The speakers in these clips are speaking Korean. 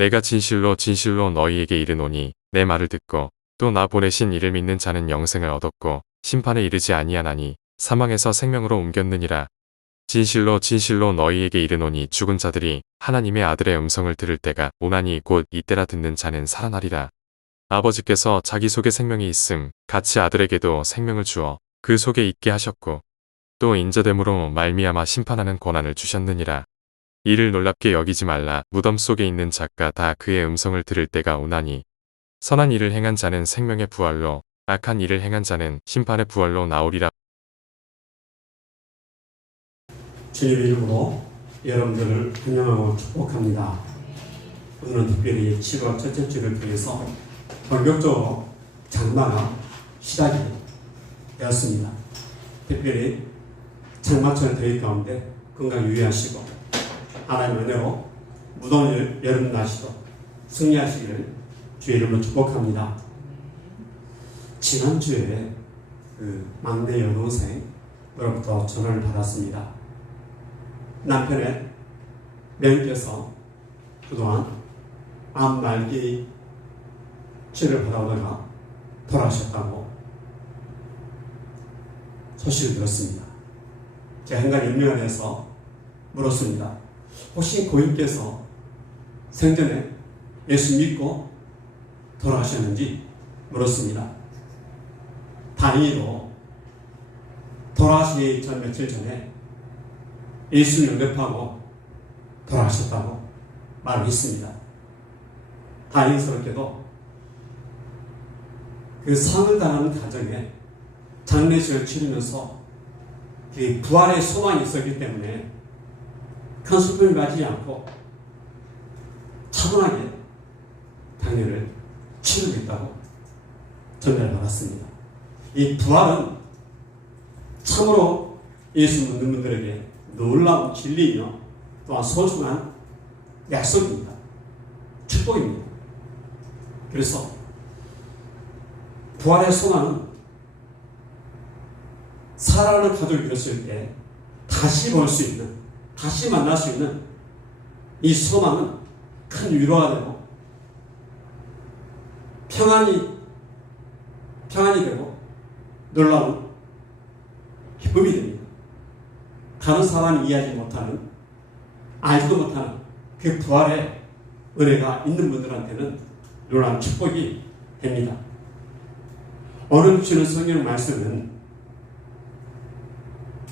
내가 진실로 진실로 너희에게 이르노니 내 말을 듣고 또 나 보내신 이를 믿는 자는 영생을 얻었고 심판에 이르지 아니하나니 사망에서 생명으로 옮겼느니라. 진실로 진실로 너희에게 이르노니 죽은 자들이 하나님의 아들의 음성을 들을 때가 오나니 곧 이때라. 듣는 자는 살아나리라. 아버지께서 자기 속에 생명이 있음 같이 아들에게도 생명을 주어 그 속에 있게 하셨고 또 인자됨으로 말미암아 심판하는 권한을 주셨느니라. 이를 놀랍게 여기지 말라. 무덤 속에 있는 자가 다 그의 음성을 들을 때가 오나니 선한 일을 행한 자는 생명의 부활로 악한 일을 행한 자는 심판의 부활로 나오리라. 주님의 이름으로 여러분들을 환영하고 축복합니다. 오늘은 특별히 7월 첫째 주를 통해서 본격적으로 장마가 시작이 되었습니다. 특별히 장마철 더위 가운데 건강 유의하시고 하나님의 은혜로 무더운 여름 날씨도 승리하시기를 주의 이름으로 축복합니다. 지난주에 그 막내 여동생으로부터 전화를 받았습니다. 남편의 매형께서 그동안 암 말기 치료를 받아오다가 돌아가셨다고 소식을 들었습니다. 제가 한간 연명을 해서 물었습니다. 혹시 고인께서 생전에 예수 믿고 돌아가셨는지 물었습니다. 다행히도 돌아가시기 전 며칠 전에 예수를 영접하고 돌아가셨다고 말을 했습니다. 다행스럽게도 그 상을 당하는 가정에 장례식을 치르면서 그 부활의 소망이 있었기 때문에 큰 슬픔을 가지지 않고 차분하게 장례를 치르겠다고 전달을 받았습니다. 이 부활은 참으로 예수 믿는 분들에게 놀라운 진리이며 또한 소중한 약속입니다. 축복입니다. 그래서 부활의 소망은 사랑하는 가족을 잃었을 때 다시 볼 수 있는, 다시 만날 수 있는 이 소망은 큰 위로가 되고 평안이 되고 놀라운 기쁨이 됩니다. 다른 사람이 이해하지 못하는, 알지도 못하는 그 부활의 은혜가 있는 분들한테는 놀라운 축복이 됩니다. 오늘 주는 성경 말씀은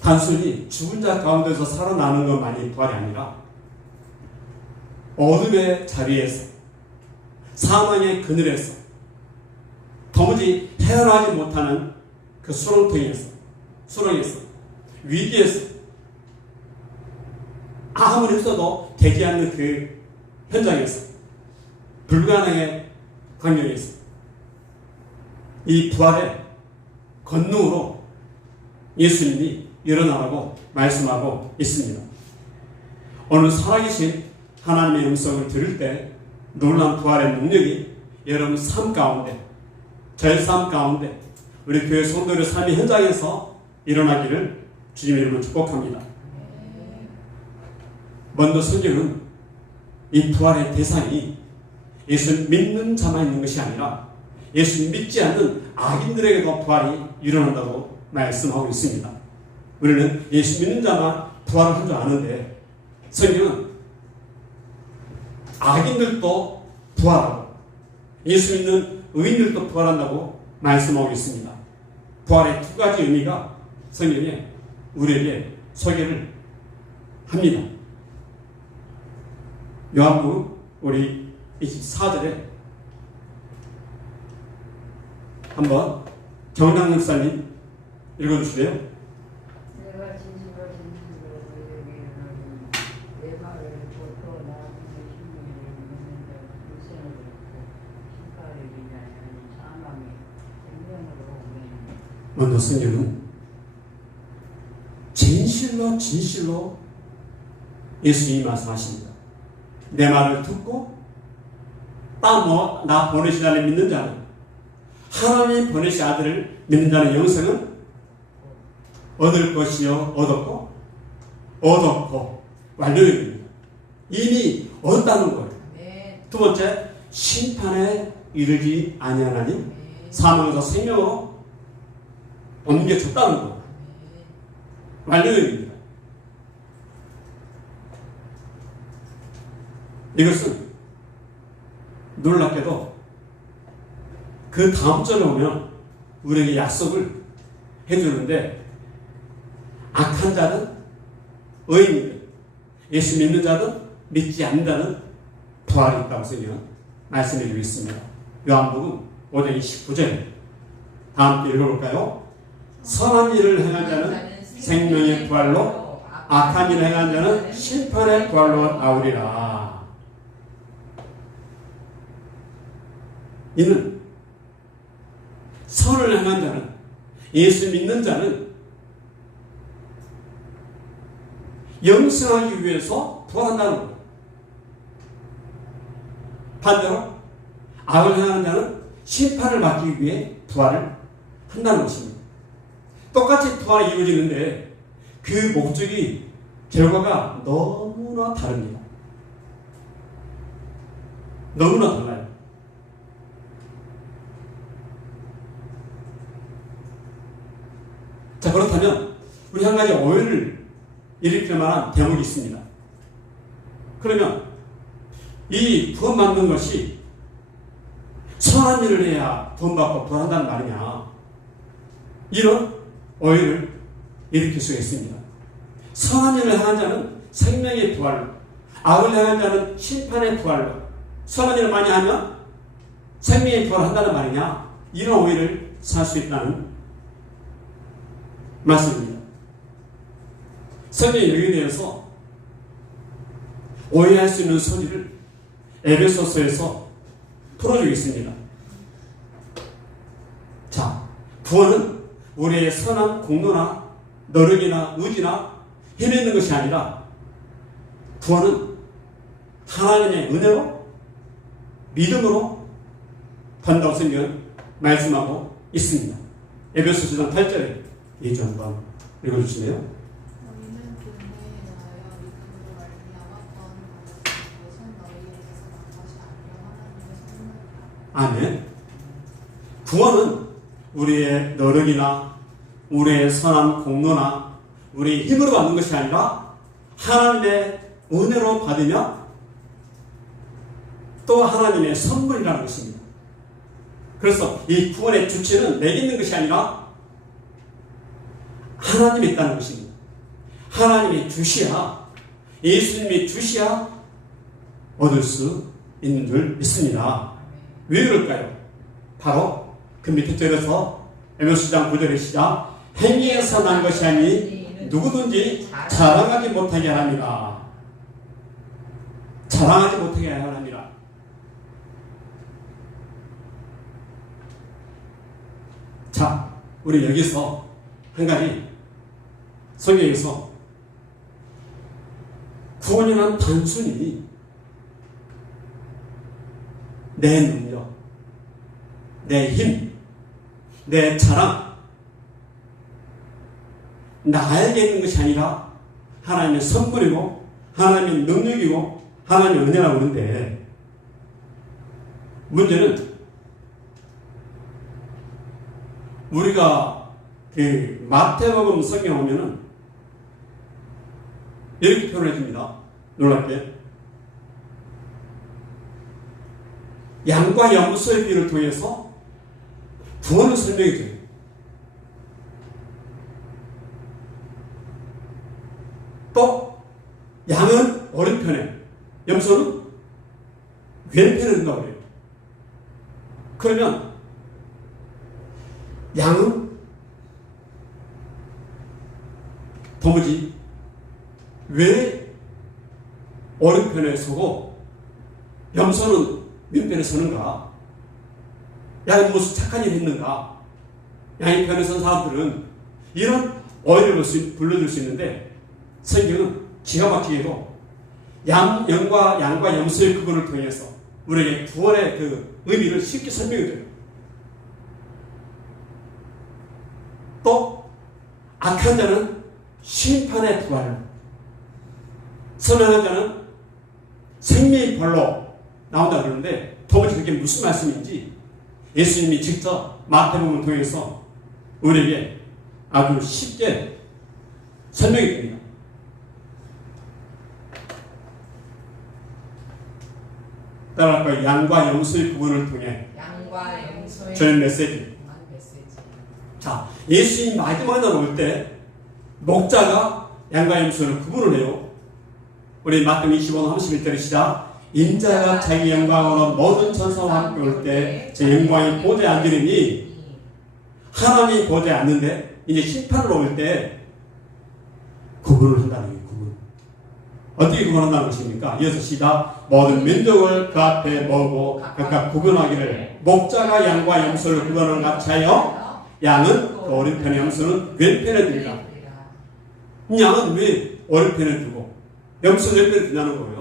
단순히 죽은 자 가운데서 살아나는 것만이 부활이 아니라 어둠의 자리에서 사망의 그늘에서 도무지 헤어나지 못하는 그 수렁에서 위기에서 아무리 했어도 되지 않는 그 현장에서 불가능의 광경에서 이 부활의 권능으로 예수님이 일어나라고 말씀하고 있습니다. 오늘 살아계신 하나님의 음성을 들을 때 놀라운 부활의 능력이 여러분 삶 가운데, 저의 삶 가운데, 우리 교회 성도들의 삶의 현장에서 일어나기를 주님의 이름으로 축복합니다. 먼저 성경은 이 부활의 대상이 예수 믿는 자만 있는 것이 아니라 예수 믿지 않는 악인들에게도 부활이 일어난다고 말씀하고 있습니다. 우리는 예수 믿는 자만 부활을 한 줄 아는데 성경은 악인들도 부활하고 예수 믿는 의인들도 부활한다고 말씀하고 있습니다. 부활의 두 가지 의미가 성경에 우리에게 소개를 합니다. 요한복음 우리 24절에 한번 정당 목사님 읽어주실래요? 내가 진실로 진실로 너희에게 이르노니 내 말을 듣고 나 보내신 이를 믿는 자는 영생을 얻고 심판에 이르지 아니하니 사망이 생명으로 옮기느니라. 먼저 성경은 진실로 예수님이 말씀하십니다. 내 말을 듣고 나 보내신 자를 믿는 자는, 하나님이 보내신 아들을 믿는 자는 영생은 얻을 것이요 얻었고 완료입니다. 이미 얻었다는 거예요. 네. 두 번째, 심판에 이르지 아니하나니 사망에서 생명으로 옮겨졌다는 것. 완료입니다. 이것은 놀랍게도 그 다음 절에 오면 우리에게 약속을 해주는데, 악한 자는 의인이든 예수 믿는 자든 믿지 않는다는 부활이 있다고 성경은 말씀해주고 있습니다. 요한복음 5장 29절 다 함께 읽어볼까요? 선한 일을 행한 자는 생명의 부활로, 악한 일을 행한 자는 심판의 부활로 나오리라. 이는 선을 행한 자는, 예수 믿는 자는 영생하기 위해서 부활한다는 거예요. 반대로 악을 행하는 자는 심판을 받기 위해 부활을 한다는 것입니다. 똑같이 부활이 이루어지는데 그 목적이, 결과가 너무나 다릅니다. 너무나 달라요. 자, 그렇다면 우리 한 가지 오해를 일으킬 만한 대목이 있습니다. 그러면 이 구원받는 것이 선한 일을 해야 구원받고 부활한다는 말이냐, 이런 오해를 일으킬 수가 있습니다. 선한 일을 행한 자는 생명의 부활로, 악을 행한 자는 심판의 부활로, 선한 일을 많이 하면 생명의 부활을 한다는 말이냐, 이런 오해를 살 수 있다는 말씀입니다. 성경이 여기에 대해서 오해할 수 있는 소리를 에베소서에서 풀어주겠습니다. 자, 구원은 우리의 선한 공로나 노력이나 의지나 힘이 있는 것이 아니라, 구원은 하나님의 은혜로, 믿음으로 받는다고 성경은 말씀하고 있습니다. 에베소서 1장 8절에 이 절 한번 읽어주시네요. 너희는 그 은혜에 대하여 믿음으로 말미암아 구원을 받았으니 이것은 너희에게서 난 것이 아니라 하나님의 선물이라. 아멘. 구원은 우리의 노력이나 우리의 선한 공로나 우리의 힘으로 받는 것이 아니라 하나님의 은혜로 받으며 또 하나님의 선물이라는 것입니다. 그래서 이 구원의 주체는 내게 있는 것이 아니라 하나님이 있다는 것입니다. 하나님이 주시야, 예수님이 주시야 얻을 수 있는 줄 믿습니다. 왜 그럴까요? 바로 그 밑에 절에서 에베소서 9절의 시작, 행위에서 난 것이 아니 누구든지 자랑하지 못하게 하랍니다. 자랑하지 못하게 하랍니다. 자, 우리 여기서 한 가지 성경에서 구원이란 단순히 내 능력, 내 힘, 내 자랑, 나에게 있는 것이 아니라 하나님의 선물이고 하나님의 능력이고 하나님의 은혜라고 하는데, 문제는 우리가 그 마태복음 성경에 오면은 이렇게 표현해 줍니다. 놀랍게. 양과 염소의 비를 통해서 구원을 설명해 줘요. 또 양은 오른편에, 염소는 왼편에 든다고 그래요. 그러면 양은 도무지 왜 오른편에 서고 염소는 왼편에 서는가? 양이 무슨 착한 일을 했는가? 양의 편에 선 사람들은 이런 오해를 불러줄 수 있는데, 성경은 기가 막히게도 양과 염소의 그거를 통해서 우리에게 구원의 그 의미를 쉽게 설명해줘요. 또 악한 자는 심판의 부활, 선한 자는 생명의 벌로 나온다 그러는데 도무지 그게 무슨 말씀인지 예수님이 직접 마태복음을 통해서 우리에게 아주 쉽게 설명이 됩니다. 따라할까요? 양과 염소의 구분을 통해 양과 염소의 저는 메시지. 메시지. 자, 예수님이 마지막에 나올 때 목자가 양과 염소를 구분을 해요. 우리 마태복음 25장 31절에 시작. 인자가 자기 영광으로 모든 천사와 함께 올 때 제 영광이 보좌에 앉으리니 하나님이 보좌에 앉는데 이제 심판으로 올 때 구분을 한다는 거예요. 구분. 어떻게 구분한다는 것입니까? 이어서 시작. 모든 민족을 그 앞에 모으고 각각 구분하기를 목자가 양과 염소를 구분하는 같이 하여 양은 그 오른편에 염소는 왼편에 두리라. 양은 왜 오른편에 두고 염소는 왼편에 두냐는 거예요.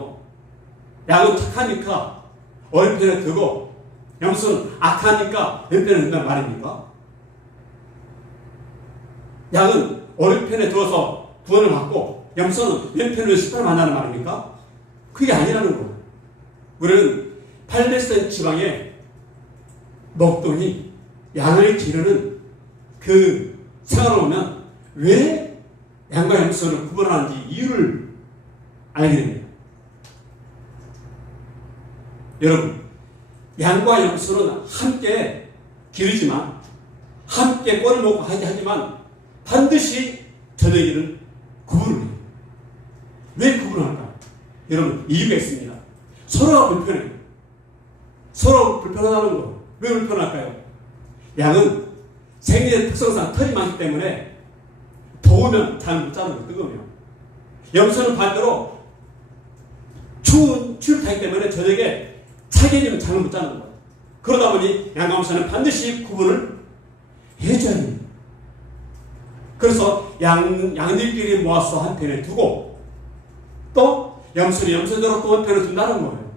양은 착하니까 오른편에 두고 염소는 악하니까 왼편에 둔단 말입니까? 양은 오른편에 두어서 구원을 받고 염소는 왼편으로 심판을 만나는 말입니까? 그게 아니라는 거예요. 우리는 팔레스타인 지방의 목동이 양을 기르는 그 생활을 보면 왜 양과 염소를 구분하는지 이유를 알게 됩니다. 여러분, 양과 염소는 함께 기르지만 함께 꼴을 먹고 하지만 반드시 저녁에는 구분을 해요. 왜 구분할까요? 여러분, 이유가 있습니다. 서로가 불편해요. 서로 불편하다는 거. 왜 불편할까요? 양은 생리의 특성상 털이 많기 때문에 더우면 잘 못 자는 거예요. 뜨거우면. 염소는 반대로 추운 추위를 타기 때문에 저녁에 차게 되면 잠을 못 자는 거예요. 그러다 보니 양과 염소는 반드시 구분을 해줘야 됩니다. 그래서 양들끼리 모아서 한편에 두고 또 염소는 염소대로 또 한편에 둔다는 거예요.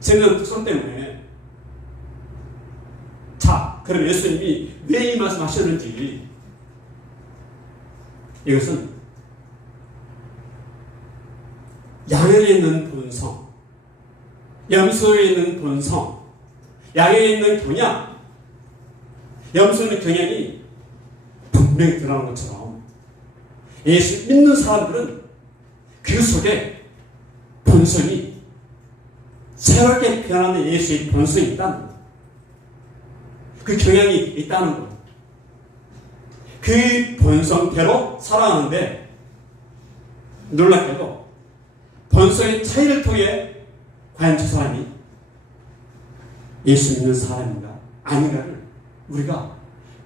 생명 특성 때문에. 자, 그럼 예수님이 왜 이 말씀 하셨는지 이것은 양에 있는 본성, 염소에 있는 본성, 양에 있는 경향, 염소의 경향이 분명히 드러나는 것처럼 예수 믿는 사람들은 그 속에 본성이 새롭게 변하는 예수의 본성이 있다는 거예요. 그 경향이 있다는 거예요. 그 본성대로 살아가는데 놀랍게도 본성의 차이를 통해 과연 저 사람이 예수 믿는 사람인가 아닌가를 우리가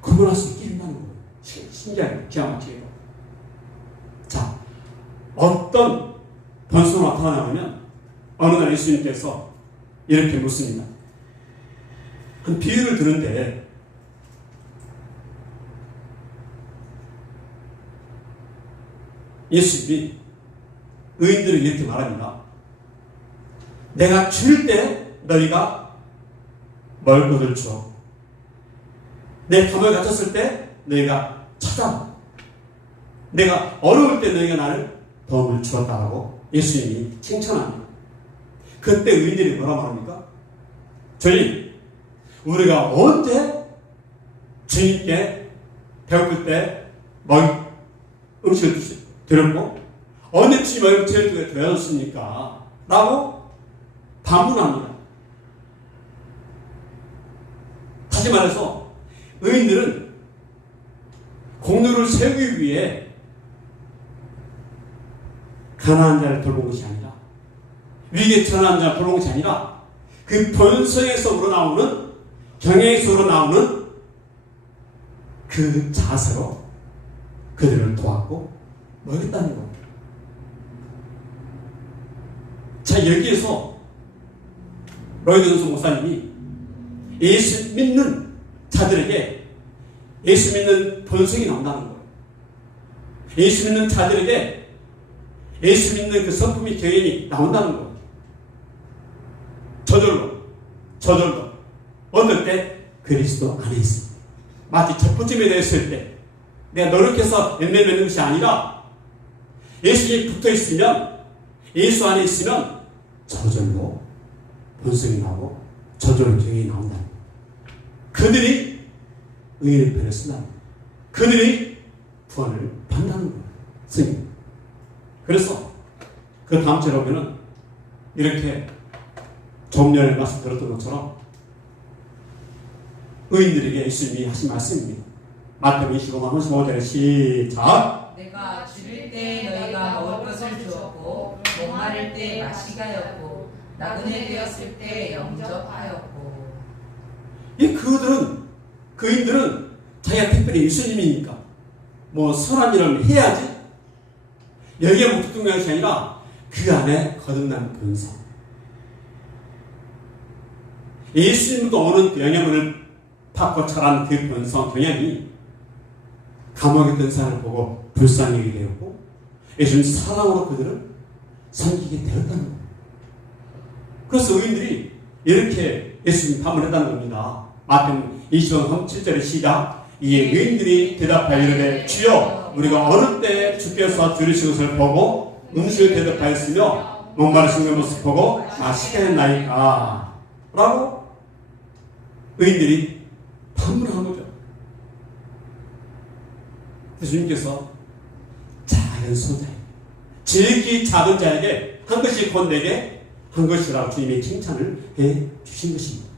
구분할 수 있게 된다는 거예요. 신기하게 기가 막히게도. 자, 어떤 본성으로 나타나냐면 어느 날 예수님께서 이렇게 묻습니다. 한 비유를 드는데 예수님이 의인들을 이렇게 말합니다. 내가 줄 때 너희가 멀고들 줘. 내 감을 갇혔을 때 너희가 찾아와. 내가 어려울 때 너희가 나를 도움을 주었다라고 예수님이 칭찬합니다. 그때 의인들이 뭐라 말합니까? 우리가 언제 주님께 배고플 때 음식을 드렸고 언제 주님을 제일 되었습니까? 라고 반문합니다. 다시 말해서 의인들은 공로를 세우기 위해 가난한 자를 돌본 것이 아니라 위기에 처한 자를 돌본 것이 아니라 그 본성에서 우러나오는 경향에서 우러나오는 그 자세로 그들을 도왔고 먹였다는 겁니다. 자, 여기에서 로이드 목사님이 예수 믿는 자들에게 예수 믿는 본성이 나온다는 거예요. 예수 믿는 자들에게 예수 믿는 그 성품이 경향이 나온다는 거예요. 저절로 어떨 때 그리스도 안에 있습니다. 마치 첫 번째 맺었을 때 내가 노력해서 열매 맺는 것이 아니라 예수님이 붙어 있으면 예수 안에 있으면 저절로 본성이 나오고 저절로 경영이 나온다. 그들이 의인의 편에 쓴다. 그들이 구원을 받는다는 거예요. 스님. 그래서 그 다음 절에 보면은 이렇게 좀 전에 말씀 들었던 것처럼 의인들에게 예수님이 하신 말씀입니다. 마태복음 25장 35절에 시작. 내가 줄일 때 너희가 먹을 것을 주었고 목마를 때 마시게 하였고 나그네 되었을 때 영접하였고. 이 그인들은 자기가 특별히 예수님이니까 뭐 선한 일을 해야지 여기에 목적된 것이 아니라 그 안에 거듭난 본성. 예수님도 오는 영향을 받고 자란 그 본성 경향이 감옥에 있던 사람을 보고 불쌍히 여기게 되었고 예수님 사랑으로 그들을 섬기게 되었다는 겁니다. 그래서 의인들이 이렇게 예수님 반문했다는 겁니다. 마태복음 25장 7절의 시작. 이에 의인들이 대답하여 이르되 주여 우리가 어느 때 주께서 줄이신 것을 보고 음식을 대접하였으며 목마르신 것을 보고 마시게 했나이까 라고 의인들이 반문한 거죠. 예수님께서 작은 소자에게 지극히 작은 자에게 한 것이 곧 내게 한 것이라고 주님이 칭찬을 해 주신 것입니다.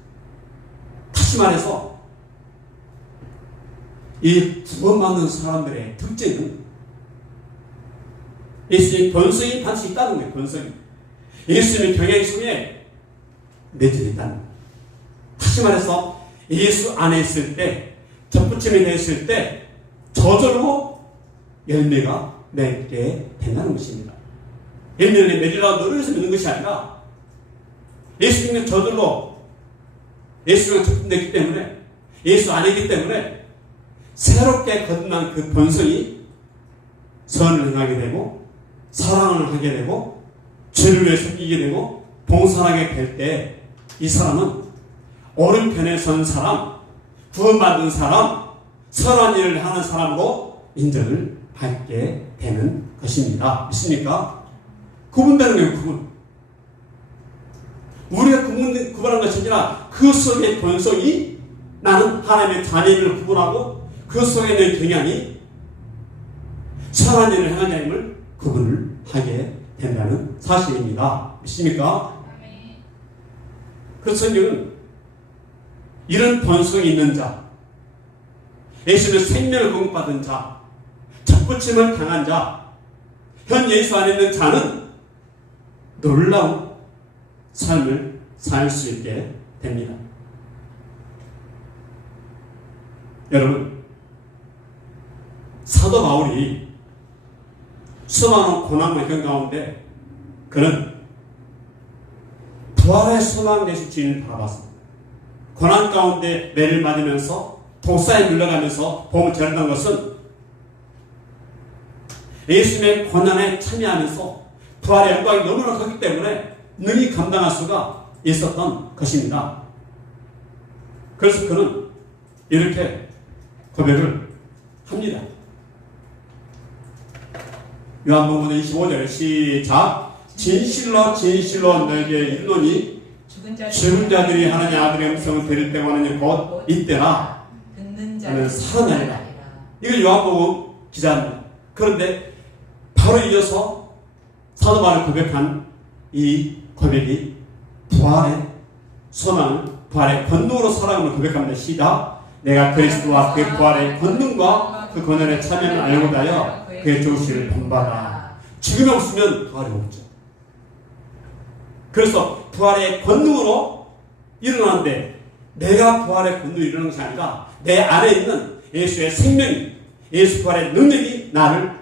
다시 말해서 이 구원받는 사람들의 특징은 예수님의 본성이 반드시 있다는 거예요. 본성이 예수님의 경영 속에 맺혀 있다는 거예요. 다시 말해서 예수 안에 있을 때 접붙임이 되었을 때 저절로 열매가 맺게 된다는 것입니다. 열매를 맺으라고 노력해서 맺는 것이 아니라 예수님은 저절로 예수가 접붙됐기 때문에 예수 안에 있기 때문에 새롭게 거듭난 그 본성이 선을 행하게 되고 사랑을 하게 되고 죄를 위해 섬기게 되고 봉사하게 될 때 이 사람은 오른편에 선 사람, 구원받은 사람, 선한 일을 하는 사람으로 인정을 받게 되는 것입니다. 믿습니까? 구분되는 거예요. 구분. 우리가 구분하는 것이 아니라 그 속의 본성이 나는 하나님의 자녀임을 구분하고 그 속에 있는 경향이 선한 일을 행한 자임을 구분을 하게 된다는 사실입니다. 믿습니까? 그래서 성경은 이런 본성이 있는 자, 예수의 생명을 공급받은 자, 접붙임을 당한 자, 현 예수 안에 있는 자는 놀라운 삶을 살 수 있게 됩니다. 여러분, 사도 바울이 수많은 고난과 경 가운데 그는 부활의 소망 되신 주님을 바라봤습니다. 고난 가운데 매를 맞으면서 독사에 물려가면서 복음을 전했던 것은 예수님의 고난에 참여하면서 부활의 영광이 너무나 크기 때문에 능히 감당할 수가 있었던 것입니다. 그래서 그는 이렇게 고백을 합니다. 요한복음 25절 시작. 진실로 진실로 너에게 이르노니 죽은 자들이 하나님 아들의 음성을 들을 때와는 곧 이때나 듣는 자는 살아나리라. 이걸 요한복음 기자입니다. 그런데 바로 이어서 사도 바울이 고백한 이 고백이 부활의 소망을 부활의 권능으로 살아감을 고백합니다. 시작. 내가 그리스도와 그 부활의 권능과 그 권한의 참여를 알고자 하여 그의 죽으심을 본받아. 죽음이 없으면 부활이 없죠. 그래서 부활의 권능으로 일어나는데 내가 부활의 권능으로 일어나는 것이 아니라 내 안에 있는 예수의 생명이 예수 부활의 능력이 나를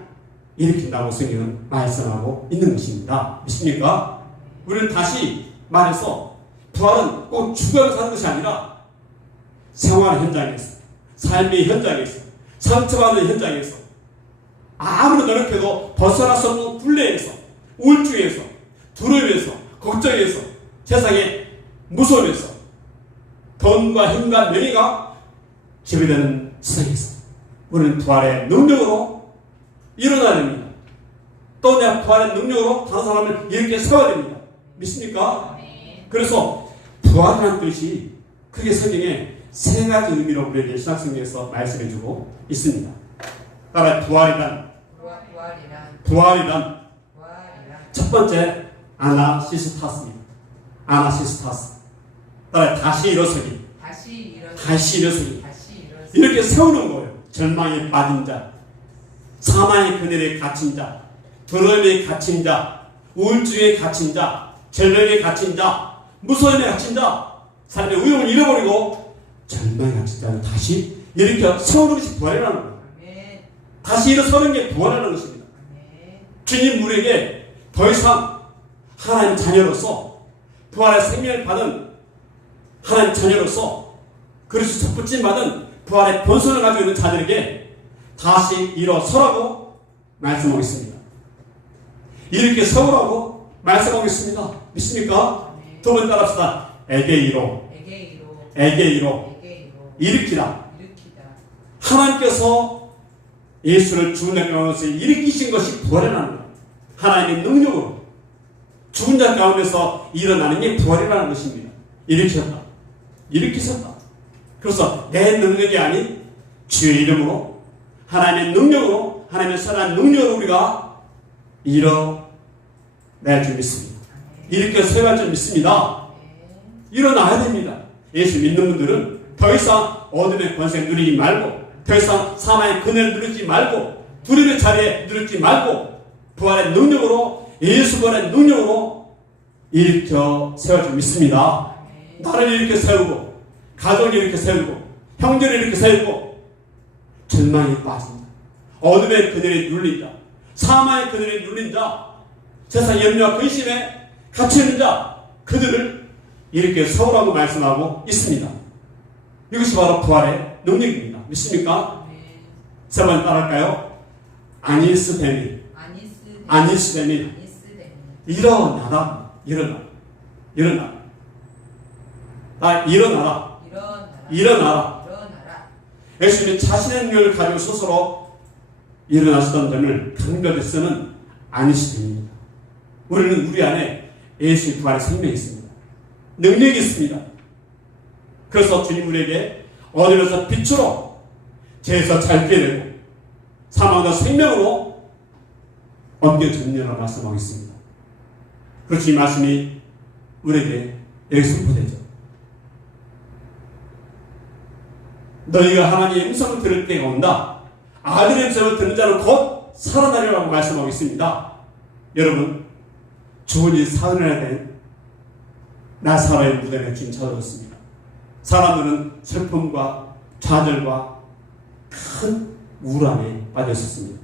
일으킨다고 성경은 말씀하고 있는 것입니다. 믿습니까? 우리는 다시 말해서 부활은 꼭 죽어서 사는 것이 아니라 생활 현장에서 삶의 현장에서 상처받는 현장에서 아무리 노력해도 벗어날 수 없는 굴레에서 우울증에서 두려움에서 걱정에서 세상의 무서움에서 돈과 힘과 명예가 지배되는 세상에서 우리는 부활의 능력으로 일어나야 됩니다. 또 내 부활의 능력으로 다른 사람을 이렇게 세워야 됩니다. 믿습니까? 그래서 부활이라는 뜻이 크게 성경에 세 가지 의미로 우리에게 신학성경에서 말씀해주고 있습니다. 따라 부활이란 첫 번째 아나시스타스입니다. 아나시스타스. 따라 다시 일어서기. 다시 일어서기. 이렇게 세우는 거예요. 절망에 빠진 자, 사망의 그늘에 갇힌 자, 두려움에 갇힌 자, 우울증에 갇힌 자, 절망에 갇힌 자, 무서움에 갇힌 자, 삶의 위험을 잃어버리고 절망에 갇힌 자를 다시 이렇게 세우는 것이 부활이라는 거예요. 다시 일어서는 게 부활이라는 것입니다. 주님 우리에게 더 이상 하나님 자녀로서 부활의 생명을 받은 하나님 자녀로서 그리스도 접붙임 받은 부활의 본성을 가지고 있는 자들에게 다시 일어서라고 말씀하고 있습니다. 이렇게 서우라고 말씀하고 있습니다. 믿습니까? 두 번 따라합시다. 에게이로 일으키다. 하나님께서 예수를 죽은 자 가운데서 일으키신 것이 부활이라는 거예요. 하나님의 능력으로 죽은 자 가운데서 일어나는 게 부활이라는 것입니다. 일으키셨다. 그래서 내 능력이 아닌 주의 이름으로 하나님의 능력으로 하나님의 선한 능력으로 우리가 일어날 줄 믿습니다. 이렇게 세워갈 줄 믿습니다. 일어나야 됩니다. 예수 믿는 분들은 더 이상 어둠의 권세 누리지 말고 더 이상 사망의 그늘을 누리지 말고 두려움의 자리에 누리지 말고 부활의 능력으로 예수 부활의 능력으로 일으켜 세울 줄 믿습니다. 나를 일으켜 세우고 가족을 일으켜 세우고 형제를 일으켜 세우고 절망에 빠진다. 어둠의 그늘에 눌린다. 사망의 그늘에 눌린다. 세상 염려와 근심에 갇혀있는 자 그들을 이렇게 세우라고 말씀하고 있습니다. 이것이 바로 부활의 능력입니다. 믿습니까? 세 번 따라할까요? 아니스데미 일어나라. 예수님이 자신의 능력을 가지고 스스로 일어나시던 점을 강조해 쓰는 아니시됩니다. 우리는 우리 안에 예수의 부활의 생명이 있습니다. 능력이 있습니다. 그래서 주님 우리에게 어둠에서 빛으로 죄에서 자유케 되고 사망에서 생명으로 옮겨졌느냐고 말씀하고 있습니다. 그렇지 이 말씀이 우리에게 이렇게 선포되죠. 너희가 하나님의 음성을 들을 때가 온다. 아들의 음성을 듣는 자는 곧 살아나리라고 말씀하고 있습니다. 여러분 죽은 지 사흘이나 된 나사로의 무덤에 주님 찾아왔습니다. 사람들은 슬픔과 좌절과 큰 우울함에 빠져 있었습니다.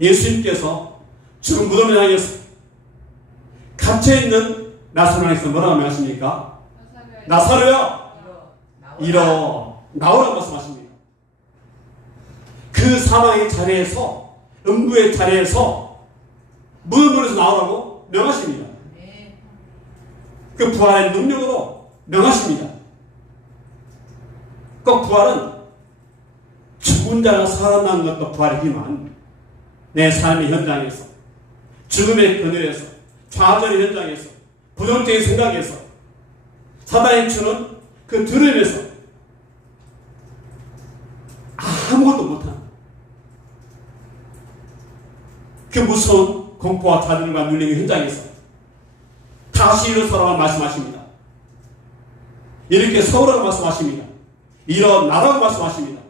예수님께서 죽은 무덤을 향해서 갇혀있는 나사로에서 뭐라고 말씀하십니까? 나사로야 나오라고 말씀하십니다. 그 사망의 자리에서 음부의 자리에서 무덤으로서 나오라고 명하십니다. 그 부활의 능력으로 명하십니다. 꼭 부활은 죽은 자가 살아나는 것도 부활이지만 내 삶의 현장에서 죽음의 그늘에서 좌절의 현장에서 부정적인 생각에서 사단이 주는 그 두려움에서 아무것도 못한 그 무서운 공포와 좌절과 눌림의 현장에서 다시 일어서라고 말씀하십니다. 이렇게 서우라고 말씀하십니다. 일어나라고 말씀하십니다.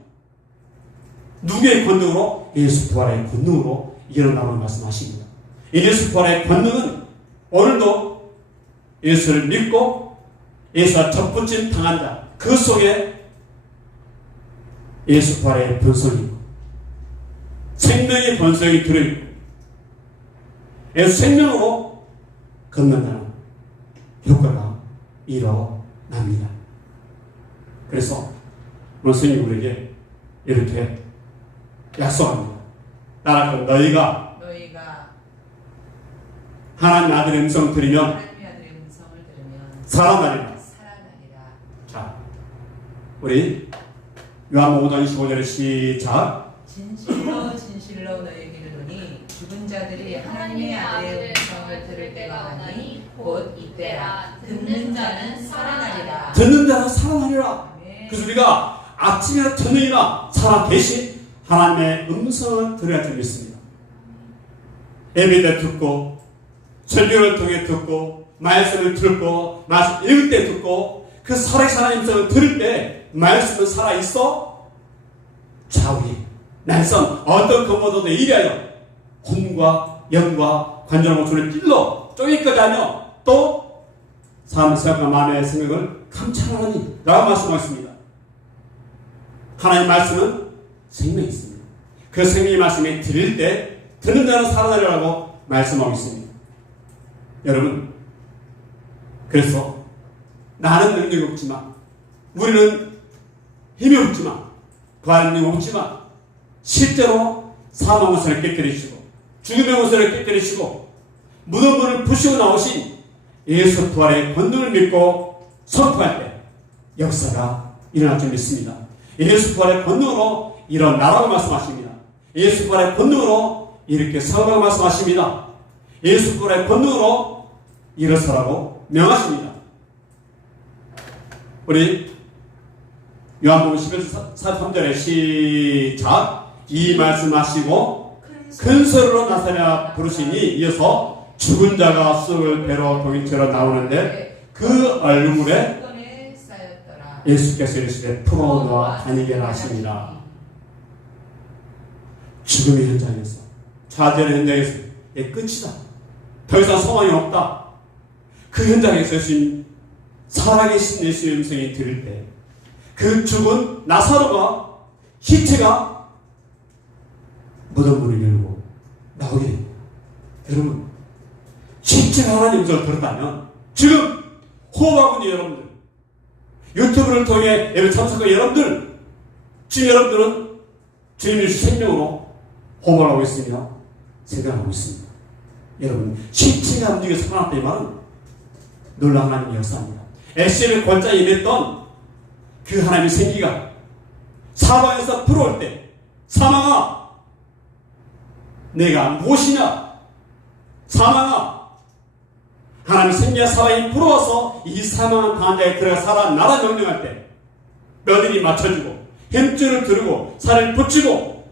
누구의 권능으로? 예수 부활의 권능으로 일어나라고 말씀하십니다. 이 예수 부활의 권능은 오늘도 예수를 믿고 예수와 접붙임 당한 자 그 속에 예수 부활의 본성이고 생명의 본성이 들어있고 예수 생명으로 걷는다는 효과가 일어납니다. 그래서 오늘 스님 우리에게 이렇게 약속합니다. 따라서 너희가 하나님 아들의 음성을 들으면 살아나리라. 자, 우리 요한복음 5장 25절에 시작. 진실로 너희에게 이르노니 죽은 자들이 하나님의 아들의 음성을 말씀을 들을 때가 오나니 곧 이때라. 듣는 자는 살아나리라. 듣는 자는 살아나리라. 아멘. 그래서 우리가 아침이나 저녁이나 살아 대신 하나님의 음성을 들어야 될 믿습니다. 예배 때 듣고 설교를 통해 듣고 말씀을 듣고 말씀 읽을 때 듣고 그 살아계신 하나님 음성을 들을 때 말씀은 살아있어 좌우에 날선 어떤 것보다도 이리하여 혼과 영과 관절과 손을 찔러 쪼개까지 하며 또 사람의 생각과 마음의 생각을 감찰하니 라고 말씀하셨습니다. 하나님의 말씀은 생명이 있습니다. 그 생명의 말씀이 들릴 때 듣는 자는 살아나리라고 말씀하고 있습니다. 여러분, 그래서 나는 능력이 없지만 우리는 힘이 없지만 부활력이 없지만 실제로 사망의 옷을 깨뜨리시고 죽음의 옷을 깨뜨리시고 무덤 문을 부시고 나오신 예수 부활의 권능을 믿고 선포할 때 역사가 일어날 줄 믿습니다. 예수 부활의 권능으로 일어나라고 말씀하십니다. 예수 부활의 권능으로 이렇게 살라고 말씀하십니다. 예수 부활의 권능으로 일어서라고 명하십니다. 우리 요한복음 11장 43절에 시작. 이 말씀하시고 큰 소리로 나사냐 부르시니 이어서 죽은 자가 쑥을 배로 동인처럼 나오는데 그 얼굴에 수건에 쌓였더라. 예수께서 이르시되 풀어놓아 다니게라 하십니다. 죽음의 현장에서 좌절의 현장에서 끝이다. 더 이상 소망이 없다. 그 현장에서 예수님 살아계신 예수의 음성이 들을 때 그 죽은 나사로가 시체가 무덤 문을 열고 나오게 됩니다. 여러분, 시체가 하나님 음성을 들었다면 지금 호흡하고 있는 여러분들, 유튜브를 통해 예배 참석한 여러분들, 지금 여러분들은 주님 주신 생명으로 호흡을 하고 있으며 생각하고 있습니다. 여러분, 시체가 움직여 살아났다 이 말은 놀라운 하나님의 역사입니다. SM의 권자에 임했던 그 하나님의 생기가 사방에서 불어올 때 사망아 내가 무엇이냐, 사망아 하나님의 생기가 사방에 불어와서 이 사망한 강한 자에 들어가 살아나라 명령할 때 며느리 맞춰주고 햄줄을 두르고 살을 붙이고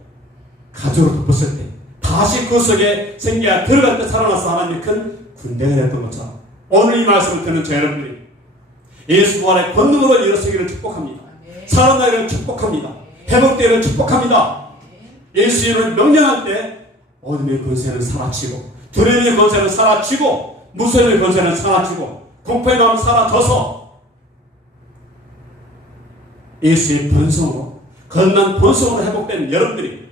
가죽으로 덮었을 때 다시 그 속에 생기가 들어갈 때 살아나서 하나님의 큰 군대가 됐던 것처럼 오늘 이 말씀을 듣는 저 여러분들이 예수 부활의 권능으로 일어서기를 축복합니다. 살아나기를 축복합니다. 회복되기를 축복합니다. 예수 이름을 명령할 때 어둠의 권세는 사라지고 두려움의 권세는 사라지고 무서움의 권세는 사라지고 공포의 마음은 사라져서 예수의 본성으로 건난 본성으로 회복된 여러분들이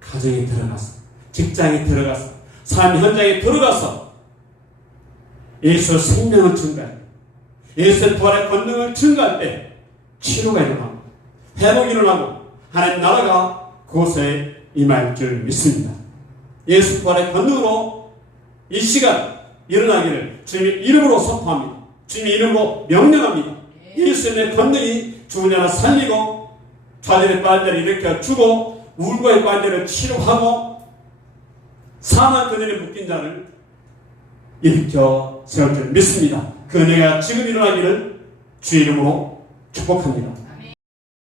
가정에 들어가서 직장에 들어가서 삶 현장에 들어가서 예수의 생명을 증가해 예수의 부활의 권능을 증가할 때 치료가 일어나고 회복이 일어나고 하나님 나라가 그곳에 임할 줄 믿습니다. 예수 부활의 권능으로 이 시간 일어나기를 주님의 이름으로 선포합니다. 주님의 이름으로 명령합니다. 예수님의 권능이 죽은 자를 살리고 좌절의 빨대를 일으켜주고 울고의 빨대를 치료하고 사망 그늘에 묶인 자를 일으켜 세울 줄 믿습니다. 그 은혜가 지금 일어나기를 주의 이름으로 축복합니다.